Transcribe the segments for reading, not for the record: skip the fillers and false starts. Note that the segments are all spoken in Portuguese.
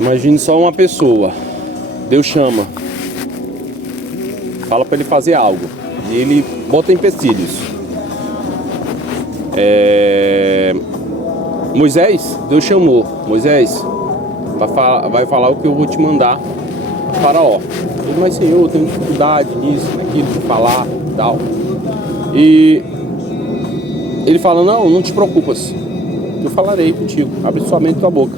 Imagine só uma pessoa, Deus chama, fala para ele fazer algo e ele bota empecilhos. Moisés, Deus chamou, Moisés, vai falar o que eu vou te mandar, Faraó. Ele, mas Senhor, eu tenho dificuldade nisso, naquilo, de falar e tal. E ele fala, não te preocupas, eu falarei contigo, abre sua mente e tua boca.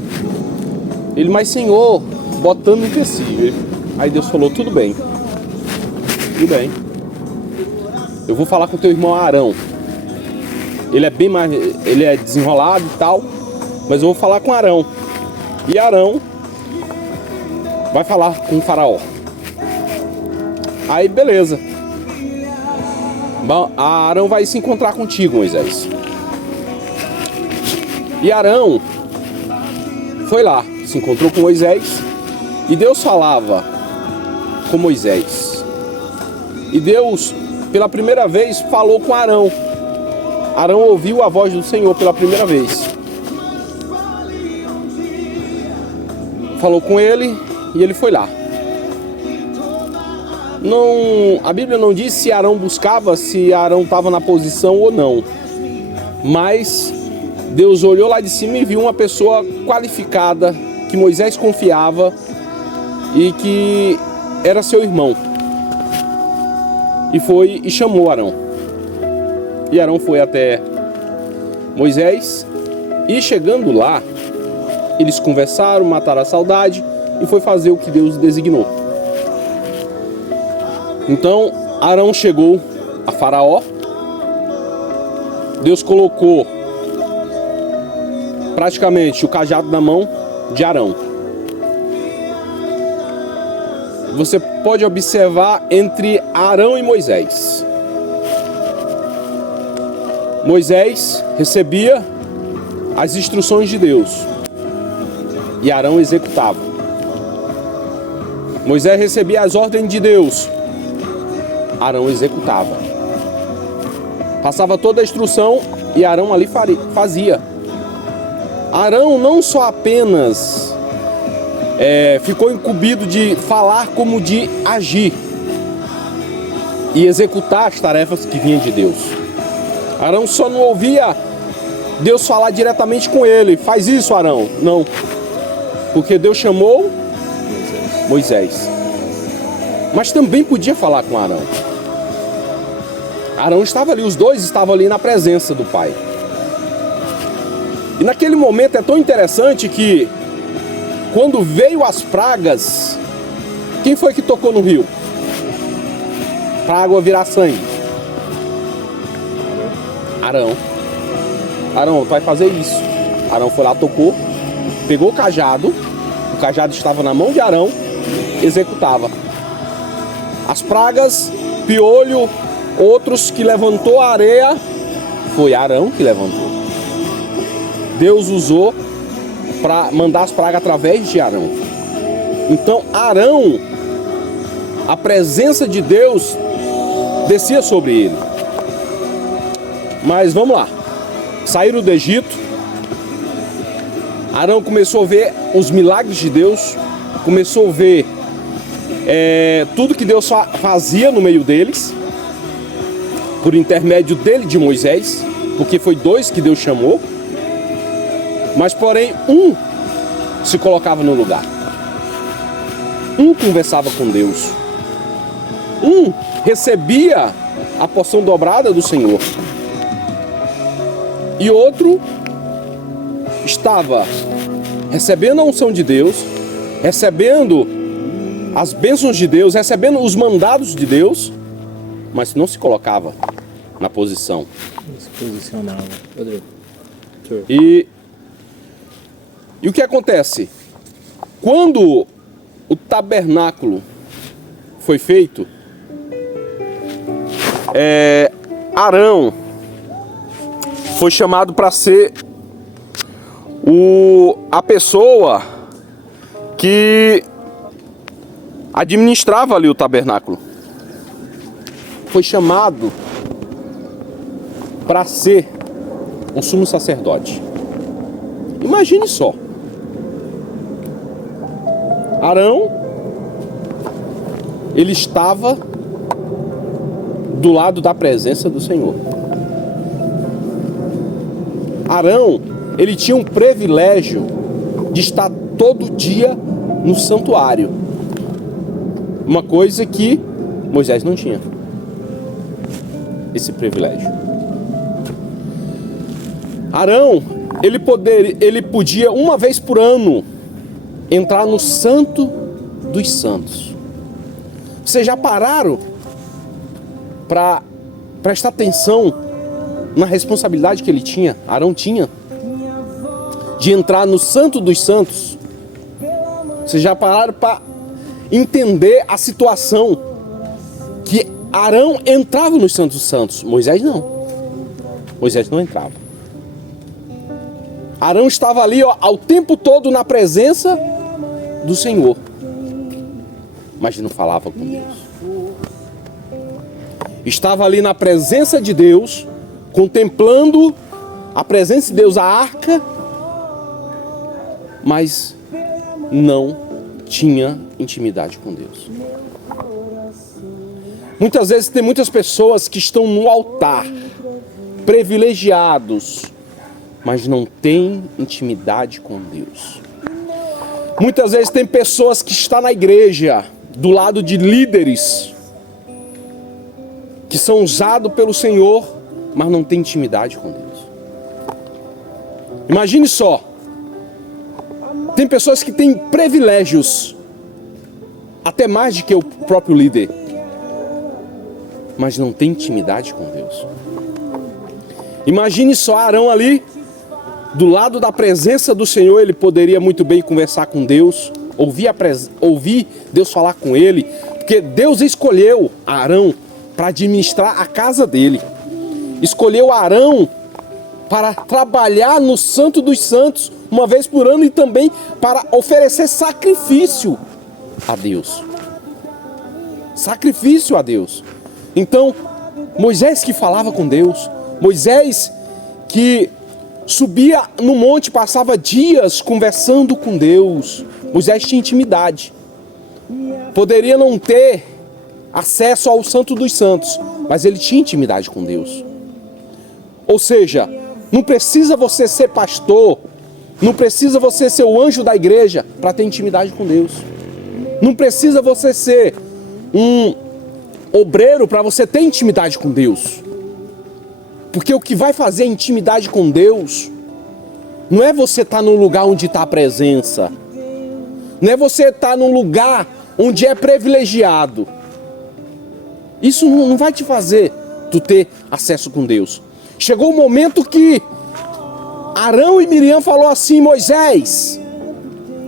Ele, mas Senhor, botando empecilho. Aí Deus falou, tudo bem, eu vou falar com teu irmão Arão. Ele é bem mais, ele é desenrolado e tal, mas eu vou falar com Arão. E Arão vai falar com o Faraó. Aí beleza. Arão vai se encontrar contigo, Moisés. E Arão foi lá, se encontrou com Moisés. E Deus falava com Moisés. E Deus, pela primeira vez, falou com Arão. Arão ouviu a voz do Senhor pela primeira vez. Falou com ele e ele foi lá. A Bíblia não diz se Arão buscava, se Arão estava na posição ou não. Mas Deus olhou lá de cima e viu uma pessoa qualificada, que Moisés confiava e que era seu irmão. E foi e chamou Arão. E Arão foi até Moisés e chegando lá, eles conversaram, mataram a saudade e foi fazer o que Deus designou. Então Arão chegou a Faraó. Deus colocou praticamente o cajado na mão de Arão. Você pode observar entre Arão e Moisés. Moisés recebia as instruções de Deus e Arão executava. Moisés recebia as ordens de Deus, Arão executava. Passava toda a instrução e Arão ali fazia. Arão não só apenas ficou incumbido de falar, como de agir e executar as tarefas que vinham de Deus. Arão só não ouvia Deus falar diretamente com ele. Faz isso, Arão. Não. Porque Deus chamou Moisés. Mas também podia falar com Arão. Arão estava ali, os dois estavam ali na presença do Pai. E naquele momento é tão interessante que quando veio as pragas, quem foi que tocou no rio? Para a água virar sangue. Arão. Arão, tu vai fazer isso. Arão foi lá, tocou, pegou o cajado estava na mão de Arão, executava. As pragas, piolho, outros que levantou a areia, foi Arão que levantou. Deus usou para mandar as pragas através de Arão. Então Arão, a presença de Deus descia sobre ele. Mas vamos lá. Saíram do Egito. Arão começou a ver os milagres de Deus. Começou a ver tudo que Deus fazia no meio deles. Por intermédio dele, de Moisés. Porque foi dois que Deus chamou. Mas porém, um se colocava no lugar. Um conversava com Deus. Um recebia a porção dobrada do Senhor. E outro estava recebendo a unção de Deus, recebendo as bênçãos de Deus, recebendo os mandados de Deus, mas não se colocava na posição. Não se posicionava. E o que acontece? Quando o tabernáculo foi feito, Arão foi chamado para ser a pessoa que administrava ali o tabernáculo. Foi chamado para ser um sumo sacerdote. Imagine só. Arão, ele estava do lado da presença do Senhor. Arão, ele tinha um privilégio de estar todo dia no santuário. Uma coisa que Moisés não tinha. Esse privilégio. Arão, ele podia uma vez por ano entrar no Santo dos Santos. Vocês já pararam para prestar atenção na responsabilidade que ele tinha, Arão tinha, de entrar no Santo dos Santos? Vocês já pararam para entender a situação que Arão entrava no Santo dos Santos? Moisés não. Moisés não entrava. Arão estava ali, ó, ao tempo todo na presença do Senhor, mas não falava com Deus. Estava ali na presença de Deus, contemplando a presença de Deus, a arca, mas não tinha intimidade com Deus. Muitas vezes tem muitas pessoas que estão no altar, privilegiados, mas não têm intimidade com Deus. Muitas vezes tem pessoas que estão na igreja, do lado de líderes, que são usados pelo Senhor, mas não têm intimidade com Deus. Imagine só, tem pessoas que têm privilégios, até mais do que o próprio líder, mas não tem intimidade com Deus. Imagine só Arão ali, do lado da presença do Senhor, ele poderia muito bem conversar com Deus, ouvir Deus falar com ele, porque Deus escolheu Arão para administrar a casa dele. Escolheu Arão para trabalhar no Santo dos Santos uma vez por ano e também para oferecer sacrifício a Deus. Sacrifício a Deus. Então, Moisés que falava com Deus, Moisés que subia no monte, passava dias conversando com Deus. Moisés tinha intimidade. Poderia não ter acesso ao Santo dos Santos, mas ele tinha intimidade com Deus. Ou seja, não precisa você ser pastor, não precisa você ser o anjo da igreja para ter intimidade com Deus. Não precisa você ser um obreiro para você ter intimidade com Deus. Porque o que vai fazer intimidade com Deus não é você estar num lugar onde está a presença. Não é você estar num lugar onde é privilegiado. Isso não vai te fazer tu ter acesso com Deus. Chegou o momento que Arão e Miriam falou assim: Moisés,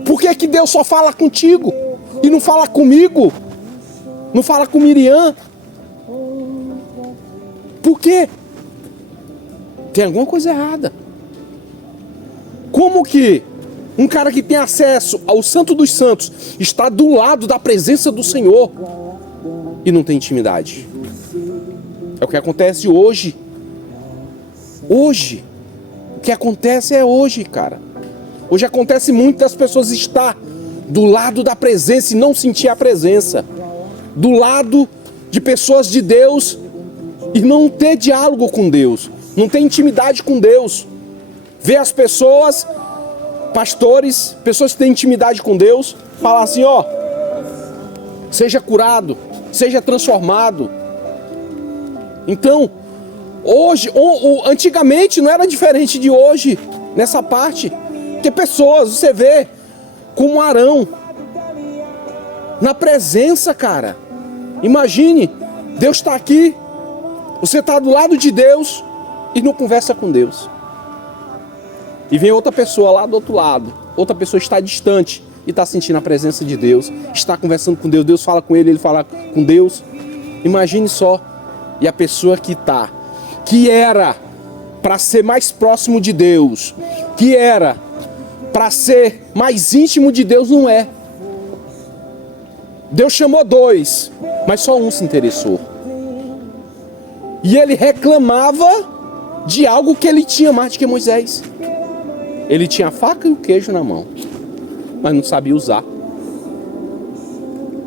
por que Deus só fala contigo e não fala comigo? Não fala com Miriam? Por quê? Tem alguma coisa errada. Como que um cara que tem acesso ao Santo dos Santos está do lado da presença do Senhor e não tem intimidade? É o que acontece hoje. Hoje. O que acontece é hoje, cara. Hoje acontece muito das pessoas estar do lado da presença e não sentir a presença. Do lado de pessoas de Deus e não ter diálogo com Deus. Não ter intimidade com Deus. Ver as pessoas, pastores, pessoas que têm intimidade com Deus, falar assim, ó, seja curado, seja transformado. Então, hoje, antigamente não era diferente de hoje, nessa parte. Porque pessoas, você vê, como Arão, na presença, cara. Imagine, Deus está aqui, você está do lado de Deus e não conversa com Deus. E vem outra pessoa lá do outro lado, outra pessoa está distante e está sentindo a presença de Deus, está conversando com Deus, Deus fala com ele, ele fala com Deus. Imagine só, e a pessoa que era para ser mais próximo de Deus, que era para ser mais íntimo de Deus, não é. Deus chamou 2, mas só um se interessou. E ele reclamava de algo que ele tinha mais do que Moisés. Ele tinha a faca e o queijo na mão, mas não sabia usar.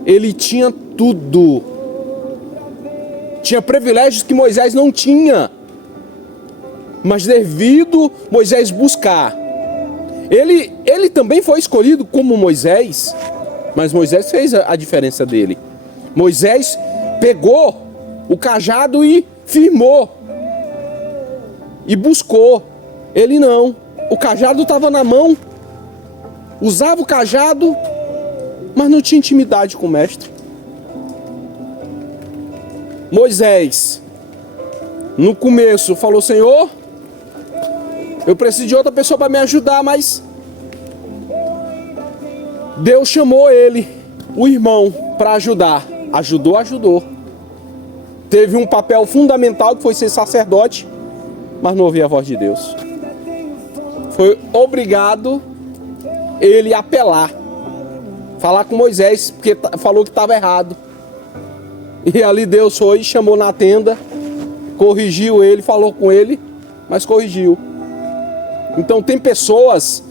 ele tinha tudo. Tinha privilégios que Moisés não tinha. Mas devido Moisés buscar, ele também foi escolhido como Moisés, mas Moisés fez a diferença dele. Moisés pegou o cajado e firmou. E buscou. Ele não. O cajado estava na mão. Usava o cajado, mas não tinha intimidade com o mestre. Moisés, no começo, falou: Senhor, eu preciso de outra pessoa para me ajudar, mas Deus chamou ele, o irmão, para ajudar. Ajudou. Teve um papel fundamental que foi ser sacerdote, mas não ouvia a voz de Deus. Foi obrigado ele a apelar, falar com Moisés, porque falou que estava errado. E ali Deus foi, chamou na tenda, corrigiu ele, falou com ele, mas corrigiu. Então tem pessoas,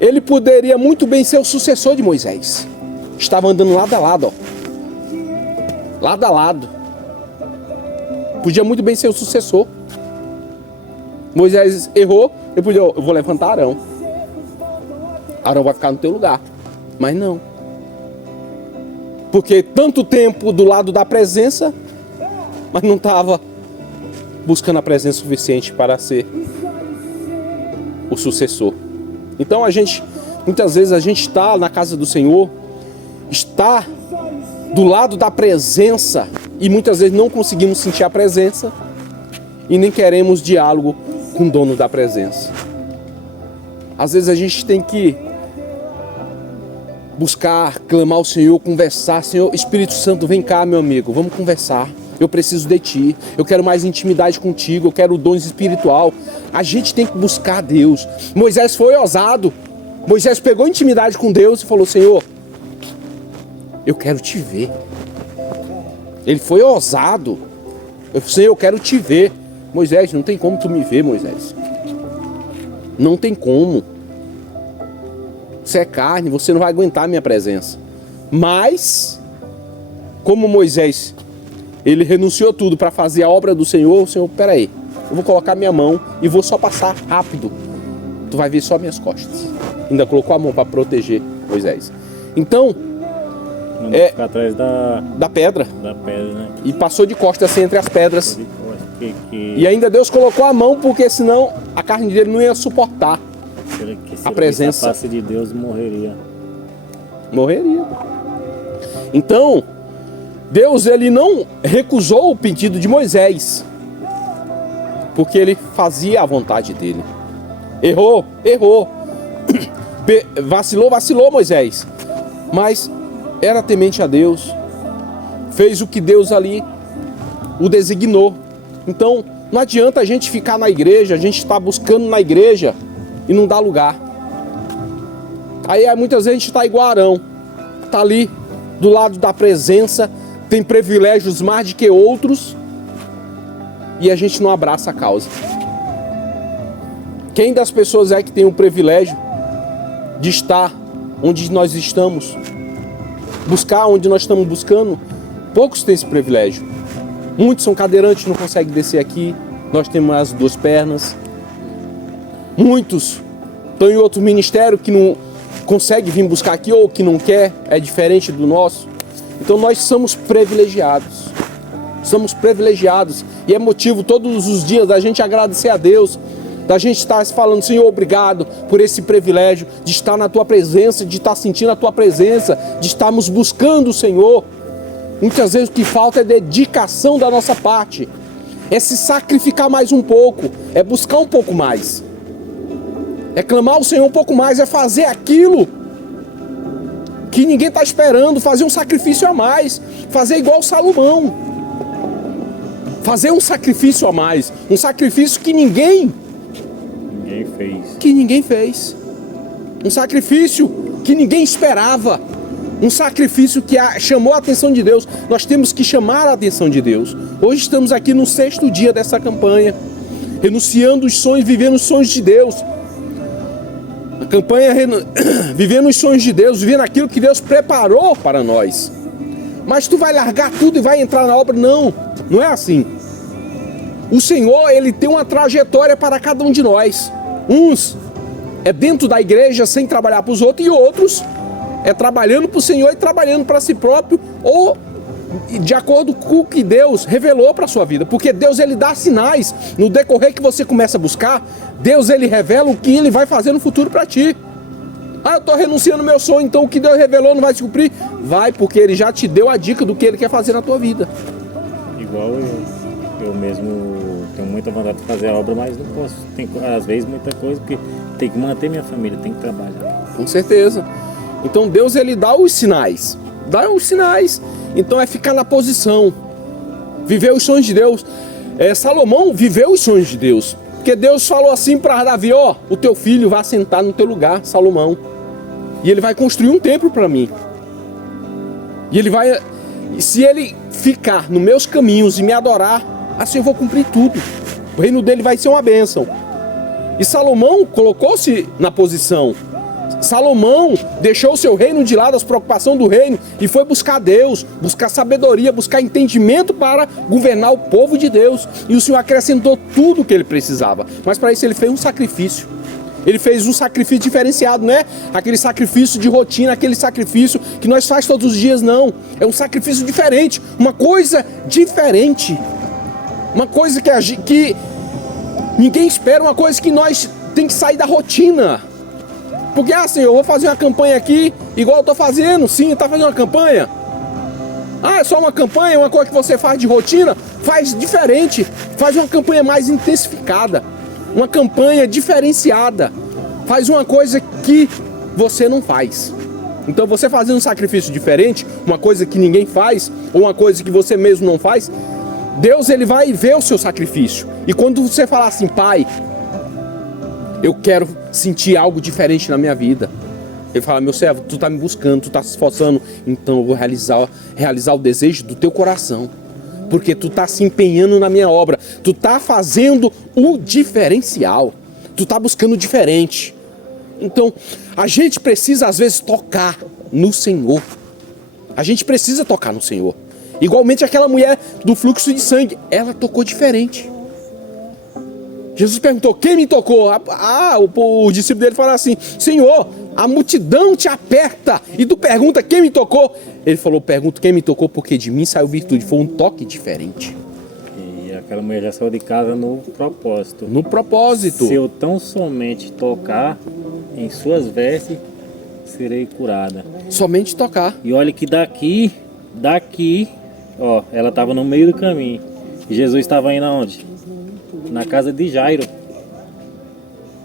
ele poderia muito bem ser o sucessor de Moisés. Estava andando lado a lado, ó. Lado a lado. Podia muito bem ser o sucessor. Moisés errou, eu vou levantar Arão. Arão vai ficar no teu lugar. Mas não. Porque tanto tempo do lado da presença, mas não estava buscando a presença suficiente para ser o sucessor. Então muitas vezes a gente está na casa do Senhor, está do lado da presença e muitas vezes não conseguimos sentir a presença e nem queremos diálogo com o dono da presença. Às vezes a gente tem que buscar, clamar ao Senhor, conversar. Senhor, Espírito Santo, vem cá, meu amigo, vamos conversar. Eu preciso de Ti, eu quero mais intimidade contigo, eu quero dons espiritual. A gente tem que buscar Deus. Moisés foi ousado. Moisés pegou intimidade com Deus e falou: Senhor, eu quero Te ver. Ele foi ousado. Senhor, eu quero Te ver. Moisés, não tem como Tu me ver, Moisés. Não tem como. Você é carne, você não vai aguentar a minha presença. Mas, como Moisés, ele renunciou tudo para fazer a obra do Senhor, o Senhor, peraí, eu vou colocar minha mão e vou só passar rápido. Tu vai ver só minhas costas. Ainda colocou a mão para proteger Moisés. Então, ficar atrás da pedra. Da pedra, né? E passou de costas assim entre as pedras. Que... E ainda Deus colocou a mão, porque senão a carne dele não ia suportar a presença. A face de Deus morreria. Então, Deus, ele não recusou o pedido de Moisés, porque ele fazia a vontade dele. Errou. Vacilou Moisés, mas era temente a Deus, fez o que Deus ali o designou. Então, não adianta a gente ficar na igreja, a gente está buscando na igreja e não dá lugar. Aí muitas vezes a gente está igual Arão, está ali do lado da presença, tem privilégios mais do que outros e a gente não abraça a causa. Quem das pessoas é que tem o privilégio de estar onde nós estamos? Buscar onde nós estamos buscando? Poucos têm esse privilégio. Muitos são cadeirantes, não conseguem descer aqui. Nós temos as 2 pernas. Muitos estão em outro ministério que não consegue vir buscar aqui ou que não quer, é diferente do nosso. Então nós somos privilegiados. E é motivo todos os dias da gente agradecer a Deus, da gente estar falando: Senhor, obrigado por esse privilégio de estar na Tua presença, de estar sentindo a Tua presença, de estarmos buscando o Senhor. Muitas vezes o que falta é dedicação da nossa parte, é se sacrificar mais um pouco, é buscar um pouco mais, é clamar ao Senhor um pouco mais, é fazer aquilo que ninguém está esperando, fazer um sacrifício a mais, fazer igual Salomão, fazer um sacrifício a mais, um sacrifício que ninguém fez, um sacrifício que ninguém esperava, um sacrifício que chamou a atenção de Deus. Nós temos que chamar a atenção de Deus. Hoje estamos aqui no 6º dia dessa campanha, renunciando os sonhos, vivendo os sonhos de Deus. A campanha vivendo os sonhos de Deus, vivendo aquilo que Deus preparou para nós. mas tu vai largar tudo e vai entrar na obra. Não, não é assim. O Senhor, Ele tem uma trajetória para cada um de nós. Uns é dentro da igreja sem trabalhar para os outros, e outros é trabalhando para o Senhor e trabalhando para si próprio, ou de acordo com o que Deus revelou para a sua vida. Porque Deus, Ele dá sinais no decorrer que você começa a buscar. Deus, Ele revela o que Ele vai fazer no futuro para ti. Ah, eu estou renunciando ao meu sonho, então o que Deus revelou não vai se cumprir? Vai, porque Ele já te deu a dica do que Ele quer fazer na tua vida. Igual eu mesmo tenho muita vontade de fazer a obra, mas não posso. Tem, às vezes, muita coisa, porque tem que manter minha família, tem que trabalhar. Com certeza. Então Deus, Ele dá os sinais. Dá os sinais. Então é ficar na posição. Viver os sonhos de Deus. Salomão viveu os sonhos de Deus. Porque Deus falou assim para Davi: ó, o teu filho vai sentar no teu lugar, Salomão. E ele vai construir um templo para mim. E ele vai... Se ele ficar nos meus caminhos e me adorar, assim eu vou cumprir tudo. O reino dele vai ser uma bênção. E Salomão colocou-se na posição. Salomão deixou o seu reino de lado, as preocupações do reino, e foi buscar Deus, buscar sabedoria, buscar entendimento para governar o povo de Deus. E o Senhor acrescentou tudo o que ele precisava. Mas para isso ele fez um sacrifício. Ele fez um sacrifício diferenciado, não é aquele sacrifício de rotina, aquele sacrifício que nós faz todos os dias, não. É um sacrifício diferente, uma coisa diferente. Uma coisa que ninguém espera, uma coisa que nós tem que sair da rotina. Porque assim, eu vou fazer uma campanha aqui, igual eu tô fazendo. Sim, tá fazendo uma campanha. Ah, é só uma campanha, uma coisa que você faz de rotina? Faz diferente, faz uma campanha mais intensificada, uma campanha diferenciada. Faz uma coisa que você não faz. Então você fazendo um sacrifício diferente, uma coisa que ninguém faz, ou uma coisa que você mesmo não faz, Deus, Ele vai ver o seu sacrifício. E quando você falar assim: Pai, eu quero sentir algo diferente na minha vida, Ele fala: meu servo, tu tá me buscando, tu tá se esforçando, então eu vou realizar o desejo do teu coração, porque tu tá se empenhando na minha obra, tu tá fazendo o diferencial, tu tá buscando o diferente. Então a gente precisa às vezes tocar no Senhor. A gente precisa tocar no Senhor. Igualmente aquela mulher do fluxo de sangue, ela tocou diferente. Jesus perguntou: quem me tocou? O discípulo dele falou assim: Senhor, a multidão te aperta e tu pergunta quem me tocou. Ele falou: pergunto quem me tocou, porque de mim saiu virtude. Foi um toque diferente. E aquela mulher já saiu de casa no propósito. No propósito. Se eu tão somente tocar em suas vestes, serei curada. Somente tocar. E olha que daqui, ó, ela estava no meio do caminho. E Jesus estava indo aonde? Na casa de Jairo.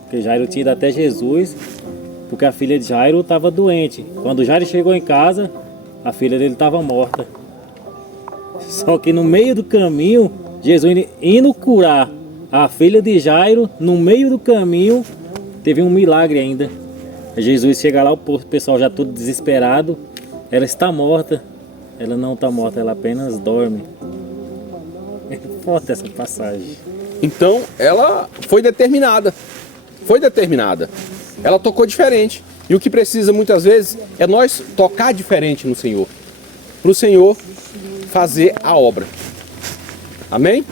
Porque Jairo tinha ido até Jesus, porque a filha de Jairo estava doente. Quando Jairo chegou em casa, a filha dele estava morta. Só que no meio do caminho, Jesus indo curar a filha de Jairo, no meio do caminho, teve um milagre ainda. Jesus chega lá, o pessoal já todo desesperado: ela está morta. Ela não está morta, ela apenas dorme. É forte essa passagem. Então ela foi determinada. Foi determinada. Ela tocou diferente. E o que precisa muitas vezes é nós tocar diferente no Senhor, para o Senhor fazer a obra. Amém?